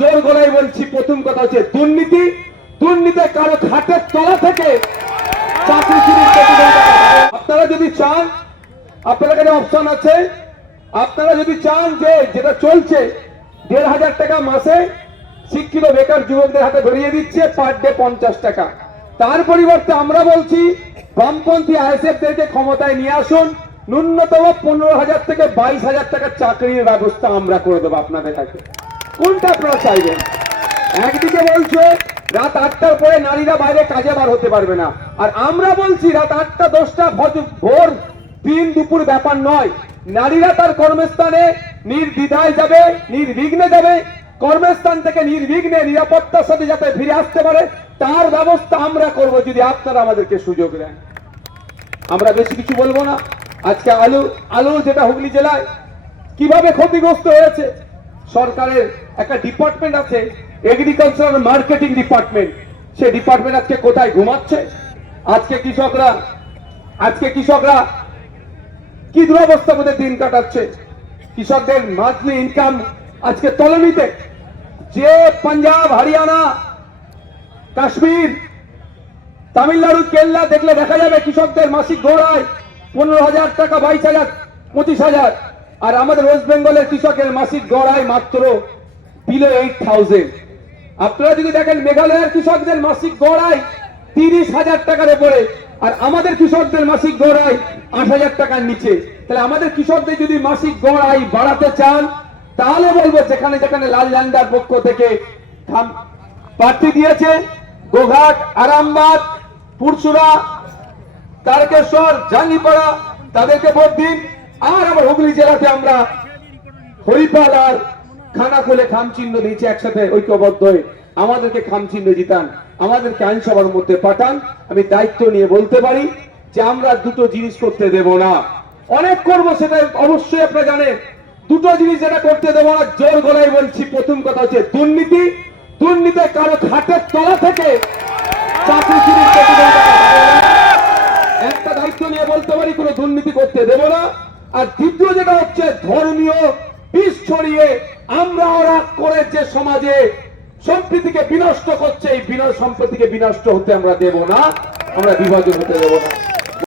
জোর গলায় বলছি, প্রথম কথা হচ্ছে দুর্নীতি। দুর্নীতি কারো খাটের তলা থেকে চাকরি চুরি। আপনারা যদি চান, আপনাদের কাছে অপশন আছে, আপনারা যদি চান যে যেটা চলছে ১,৫০০ টাকা মাসে শিক্ষিত বেকার যুবকদের হাতে ধরিয়ে দিচ্ছে, পার ডে ৫০ টাকা। তার পরিবর্তে আমরা বলছি বামপন্থী আইএসএফদেরকে ক্ষমতায় নিয়ে আসুন, ন্যূনতম ১৫,০০০ থেকে ২২,০০০ টাকার চাকরির ব্যবস্থা আমরা করে দেবো আপনাদের কাছে। কোনটা আপনারা চাইবেন? একদিকে বলছে রাত ৮টার পরে নারীরা বাইরে কাজে বার হতে পারবে না, আর আমরা বলছি রাত ৮টা ১০টা ভোর দিন দুপুর ব্যাপার নয়, নারীরা তার কর্মস্থানে নির্দ্বিধায় যাবে, নির্বিঘ্নে যাবে, কর্মস্থান থেকে নির্বিঘ্নে নিরাপত্তার সাথে যাতে ফিরে আসতে পারে তার ব্যবস্থা আমরা করব, যদি আপনারা আমাদেরকে সুযোগ দেন। আমরা বেশি কিছু বলবো না। আজকে আলু যেটা হুগলি জেলায় কিভাবে ক্ষতিগ্রস্ত হয়েছে, সরকারের একটা ডিপার্টমেন্ট আছে এগ্রিকালচারাল মার্কেটিং ডিপার্টমেন্ট, সেই ডিপার্টমেন্ট আজকে কোথায় ঘুমাচ্ছে? আজকে কৃষকরা কি দুরবস্থার মধ্যে দিন কাটাচ্ছে। কৃষকদের মান্থলি ইনকাম আজকে তলানিতে। যে পাঞ্জাব, হরিয়ানা, কাশ্মীর, তামিলনাড়ু, কেরলা দেখলে দেখা যাবে কৃষকদের মাসিক গড়ায় ১৫,০০০ টাকা, ২২,০০০, ২৫,০০০, আর আমাদের ওয়েস্ট বেঙ্গলের কৃষকের মাসিক গড়ায় মাত্র বিলো 8,000। আপনারা যদি দেখেন মেঘালয়ের কৃষকদের মাসিক গড়ায় ৩০,০০০ টাকার উপরে, আর আমাদের কৃষকদের মাসিক গড়ায় ৮,০০০ টাকার নিচে। তাহলে আমাদের কৃষকদের যদি মাসিক গড়াই বাড়াতে চান, তাহলে বলবো যেখানে যেখানে লাল ঝান্ডার পক্ষ থেকে প্রার্থী দিয়েছে, গোঘাট, আরামবাগ, পুরসুরা, তারকেশ্বর, জাঙ্গিপাড়া, তাদেরকে ভোট দিন। আর আমার হুগলি জেলাতে আমরা হরিপাল আর খানাকুলে খাম চিহ্ন দিয়েছি, একসাথে ঐক্যবদ্ধ হয়ে আমাদেরকে খাম চিহ্ন জিতান, আমাদেরকে আইনসভার মধ্যে পাঠান। আমি দায়িত্ব নিয়ে বলতে পারি যে আমরা দুটো জিনিস করতে দেব না, অনেক করবো সেটা অবশ্যই আপনারা জানেন। দুটো জিনিস যেটা করতে দেব না, জোর গলায় বলছি, প্রথম কথা হচ্ছে দুর্নীতি। দুর্নীতি কারো খাটের তলা থেকে চাকরি চুরি। একটা দায়িত্ব নিয়ে বলতে পারি, কোনো দুর্নীতি করতে দেব না। আর দ্বিতীয় যেটা হচ্ছে ধর্মীয় বিষ ছড়িয়ে আমরা ওরা করে যে সমাজে সম্প্রীতিকে বিনষ্ট করছে, এই সম্প্রীতিকে বিনষ্ট হতে আমরা দেব না, আমরা বিভাজন হতে দেব না।